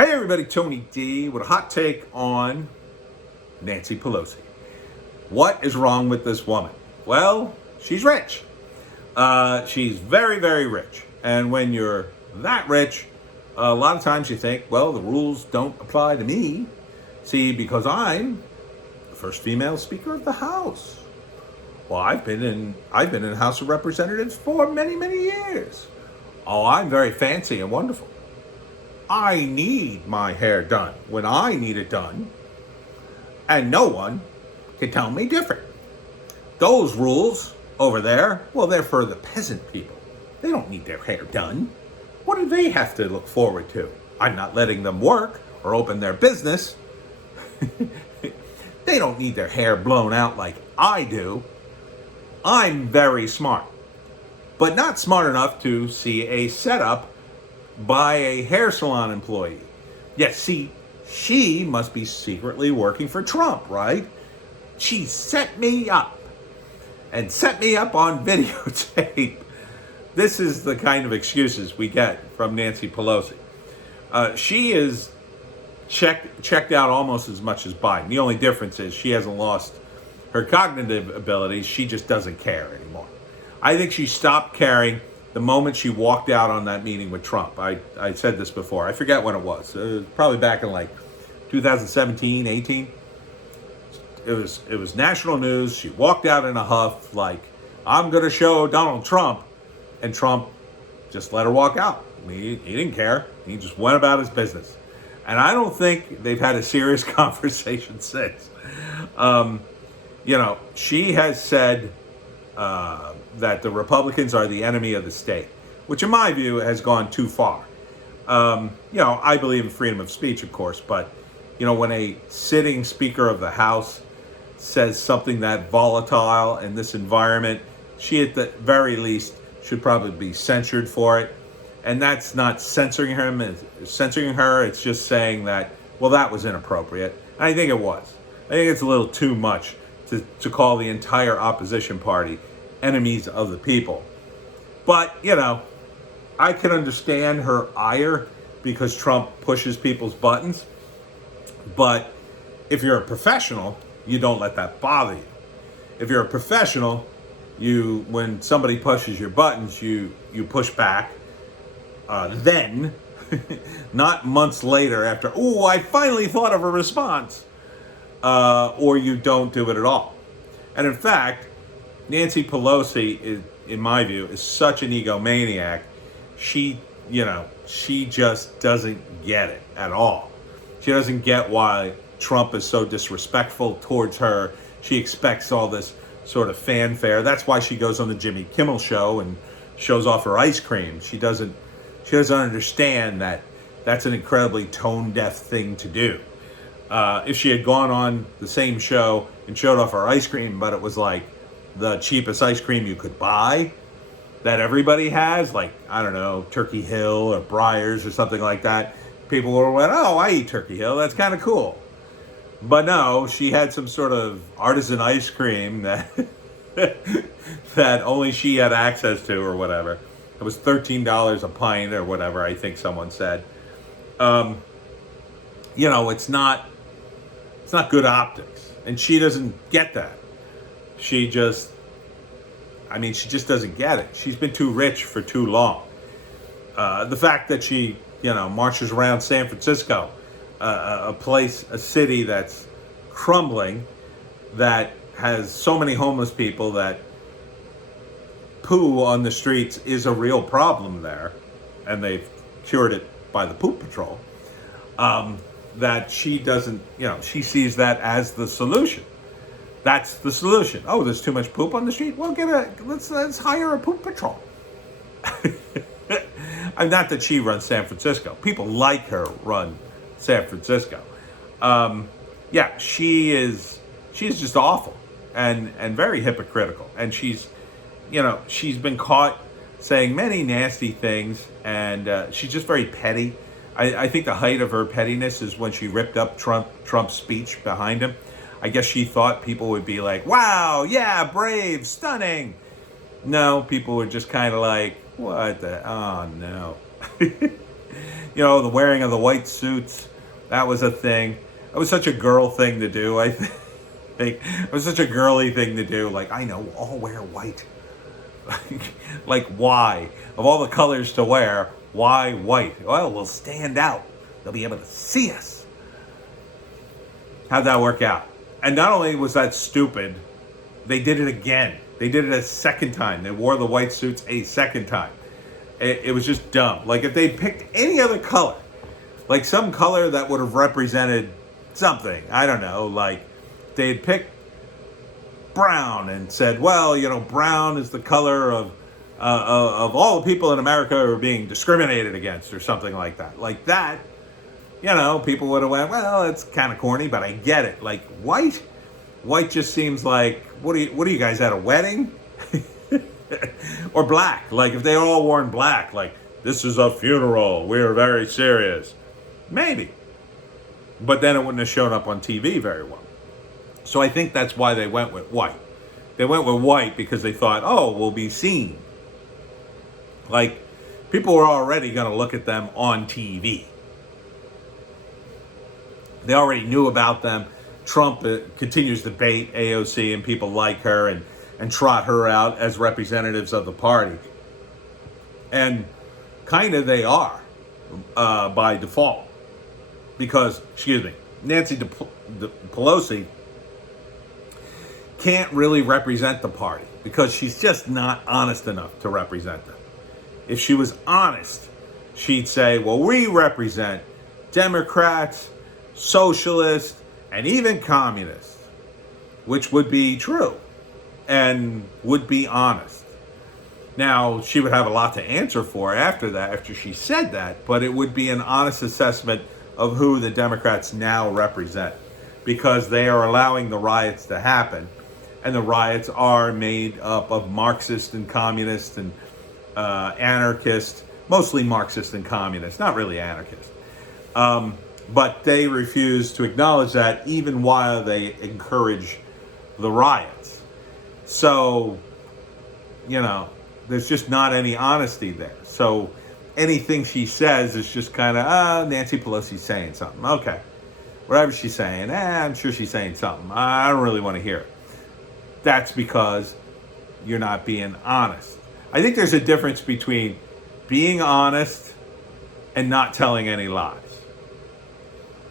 Hey everybody, Tony D with a hot take on Nancy Pelosi. What is wrong with this woman? Well, she's rich. She's very, very rich. And when you're that rich, a lot of times you think, well, the rules don't apply to me. See, because I'm the first female Speaker of the House. Well, I've been in the House of Representatives for many, many years. Oh, I'm very fancy and wonderful. I need my hair done when I need it done, and no one can tell me different. Those rules over there, well, they're for the peasant people. They don't need their hair done. What do they have to look forward to? I'm not letting them work or open their business. They don't need their hair blown out like I do. I'm very smart, but not smart enough to see a setup by a hair salon employee. Yes, see, she must be secretly working for Trump, right? She set me up on videotape. This is the kind of excuses we get from Nancy Pelosi. She is checked out almost as much as Biden. The only difference is she hasn't lost her cognitive abilities. She just doesn't care anymore. I think she stopped caring the moment she walked out on that meeting with Trump. I said this before. I forget when it was. It was probably back in like 2017, 18. It was national news. She walked out in a huff like, I'm going to show Donald Trump. And Trump just let her walk out. He didn't care. He just went about his business. And I don't think they've had a serious conversation since. She has said that the Republicans are the enemy of the state, which in my view has gone too far. I believe in freedom of speech, of course, but, when a sitting Speaker of the House says something that volatile in this environment, she at the very least should probably be censured for it. And that's not censoring her. It's just saying that, well, that was inappropriate. And I think it was. I think it's a little too much to call the entire opposition party enemies of the people. But, I can understand her ire because Trump pushes people's buttons. But if you're a professional, you don't let that bother you. If you're a professional, when somebody pushes your buttons, you push back. Then, not months later after, I finally thought of a response. Or you don't do it at all. And in fact, Nancy Pelosi, in my view, is such an egomaniac. She just doesn't get it at all. She doesn't get why Trump is so disrespectful towards her. She expects all this sort of fanfare. That's why she goes on the Jimmy Kimmel show and shows off her ice cream. She doesn't understand that that's an incredibly tone-deaf thing to do. If she had gone on the same show and showed off her ice cream, but it was like the cheapest ice cream you could buy that everybody has, like, I don't know, Turkey Hill or Breyers or something like that, people would have went, oh, I eat Turkey Hill, that's kind of cool. But no, she had some sort of artisan ice cream that that only she had access to or whatever. It was $13 a pint or whatever, I think someone said. It's not good optics. And she doesn't get that. She just doesn't get it. She's been too rich for too long. The fact that she, marches around San Francisco, a city that's crumbling, that has so many homeless people that poo on the streets is a real problem there, and they've cured it by the poop patrol. That she doesn't, she sees that as the solution. That's the solution. Oh, there's too much poop on the street? Well, let's hire a poop patrol. I'm not that she runs San Francisco. People like her run San Francisco. She's just awful and very hypocritical. And she's been caught saying many nasty things, and she's just very petty. I think the height of her pettiness is when she ripped up Trump's speech behind him. I guess she thought people would be like, wow, yeah, brave, stunning. No, people were just kind of like, what the, oh no. The wearing of the white suits, that was a thing. It was such a girl thing to do, I think. It was such a girly thing to do. Like, I know, we'll all wear white. Like, why? Of all the colors to wear, why white? Well, we'll stand out. They'll be able to see us. How'd that work out? And not only was that stupid, they did it again. They did it a second time. They wore the white suits a second time. It was just dumb. Like, if they'd picked any other color, like some color that would have represented something, I don't know, like they'd picked brown and said, well, brown is the color of all the people in America who are being discriminated against, or something like that. Like that, people would have went, well, it's kind of corny, but I get it. Like white just seems like, what are you guys at a wedding? Or black, like if they all worn black, like this is a funeral, we're very serious. Maybe. But then it wouldn't have shown up on TV very well. So I think that's why they went with white. They went with white because they thought, oh, we'll be seen. Like, people were already going to look at them on TV. They already knew about them. Trump continues to bait AOC and people like her and trot her out as representatives of the party. And kind of they are by default. Because, Nancy Pelosi can't really represent the party because she's just not honest enough to represent them. If she was honest, she'd say, well, we represent Democrats, socialists, and even communists, which would be true and would be honest. Now, she would have a lot to answer for after she said that, but it would be an honest assessment of who the Democrats now represent, because they are allowing the riots to happen. And the riots are made up of Marxists and communists and anarchists, mostly Marxists and communists, not really anarchists. But they refuse to acknowledge that even while they encourage the riots. So, there's just not any honesty there. So anything she says is just kind of, Nancy Pelosi's saying something. Okay, whatever she's saying, I'm sure she's saying something. I don't really want to hear it. That's because you're not being honest. I think there's a difference between being honest and not telling any lies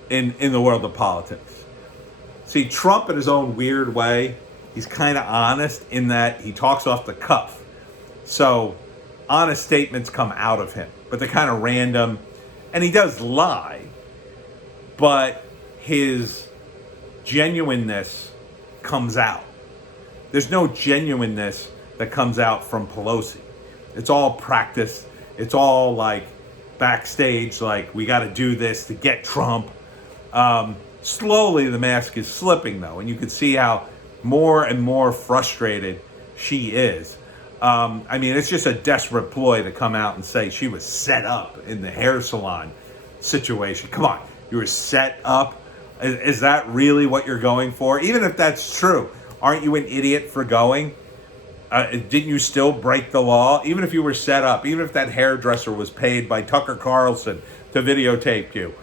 in the world of politics. See, Trump in his own weird way, he's kind of honest in that he talks off the cuff. So honest statements come out of him, but they're kind of random. And he does lie, but his genuineness comes out. There's no genuineness that comes out from Pelosi. It's all practice. It's all like backstage, like we got to do this to get Trump. Slowly the mask is slipping though, and you can see how more and more frustrated she is. It's just a desperate ploy to come out and say she was set up in the hair salon situation. Come on, you were set up? Is that really what you're going for? Even if that's true, aren't you an idiot for going? Didn't you still break the law? Even if you were set up, even if that hairdresser was paid by Tucker Carlson to videotape you,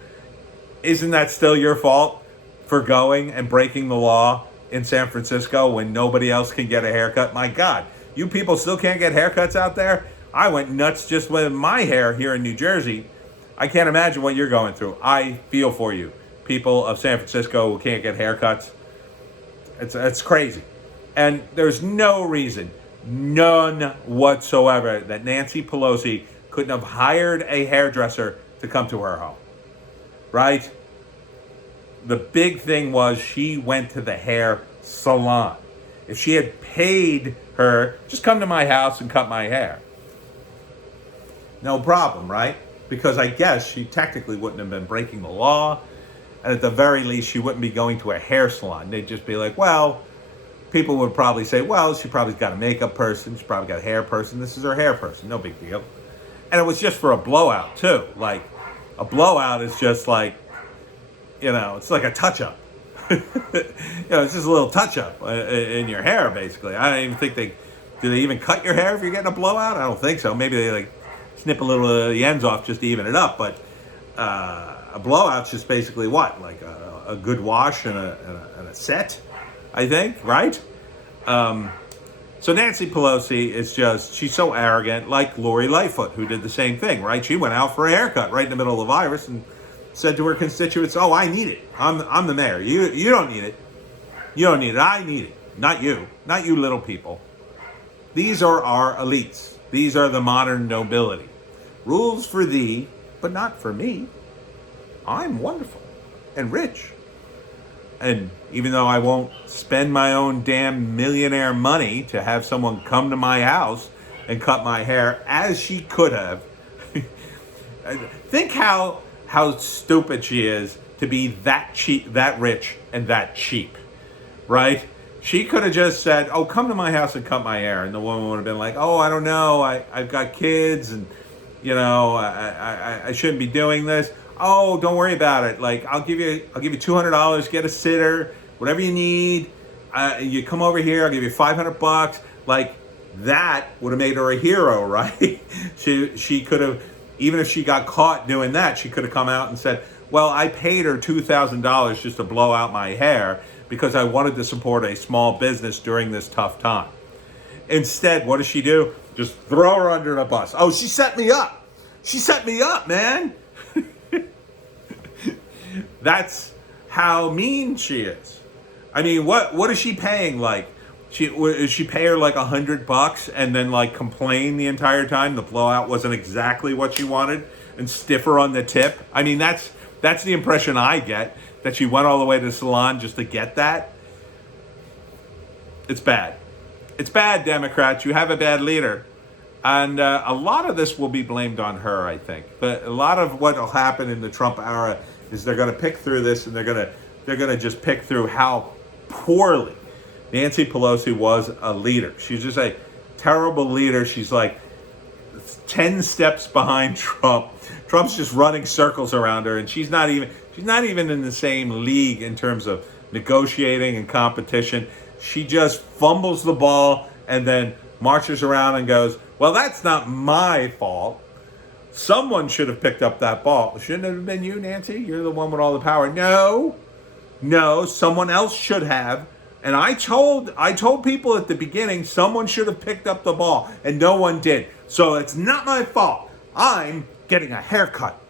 isn't that still your fault for going and breaking the law in San Francisco when nobody else can get a haircut? My God, you people still can't get haircuts out there? I went nuts just with my hair here in New Jersey. I can't imagine what you're going through. I feel for you, people of San Francisco who can't get haircuts. It's crazy. And there's no reason, none whatsoever, that Nancy Pelosi couldn't have hired a hairdresser to come to her home. Right? The big thing was she went to the hair salon. If she had paid her, just come to my house and cut my hair. No problem, right? Because I guess she technically wouldn't have been breaking the law. And at the very least, she wouldn't be going to a hair salon. They'd just be like, well, people would probably say, well, she probably got a makeup person. She probably got a hair person. This is her hair person. No big deal. And it was just for a blowout, too. Like, a blowout is just like, it's like a touch-up. It's just a little touch-up in your hair, basically. I don't even think do they even cut your hair if you're getting a blowout? I don't think so. Maybe they, snip a little of the ends off just to even it up. But A blowout's just basically what? Like a good wash and a set, I think, right? So Nancy Pelosi is she's so arrogant, like Lori Lightfoot, who did the same thing, right? She went out for a haircut right in the middle of the virus and said to her constituents, "Oh, I need it. I'm the mayor. You don't need it. You don't need it. I need it. Not you little people. These are our elites. These are the modern nobility. Rules for thee, but not for me. I'm wonderful and rich. And even though I won't spend my own damn millionaire money to have someone come to my house and cut my hair, as she could have." Think how stupid she is to be that cheap, that rich, and that cheap, right? She could have just said, "Oh, come to my house and cut my hair," and the woman would have been like, "Oh, I don't know, I've got kids, and I shouldn't be doing this. Oh, don't worry about it. Like, I'll give you $200. Get a sitter, whatever you need. You come over here. I'll give you $500. Like, that would have made her a hero, right? She could have, even if she got caught doing that, she could have come out and said, "Well, I paid her $2,000 just to blow out my hair because I wanted to support a small business during this tough time." Instead, what does she do? Just throw her under the bus. "Oh, she set me up. She set me up, man." That's how mean she is. I mean, what is she paying? Like, does she pay her like $100 and then like complain the entire time the blowout wasn't exactly what she wanted and stiff her on the tip? I mean, that's the impression I get, that she went all the way to the salon just to get that. It's bad. It's bad, Democrats. You have a bad leader. And a lot of this will be blamed on her, I think. But a lot of what will happen in the Trump era is they're going to pick through this, and they're going to just pick through how poorly Nancy Pelosi was a leader. She's just a terrible leader. She's like 10 steps behind Trump. Trump's just running circles around her, and she's not even in the same league in terms of negotiating and competition. She just fumbles the ball and then marches around and goes, "Well, that's not my fault. Someone should have picked up that ball." Shouldn't it have been you, Nancy? You're the one with all the power. No, someone else should have. And I told people at the beginning, someone should have picked up the ball, and no one did. So it's not my fault. I'm getting a haircut.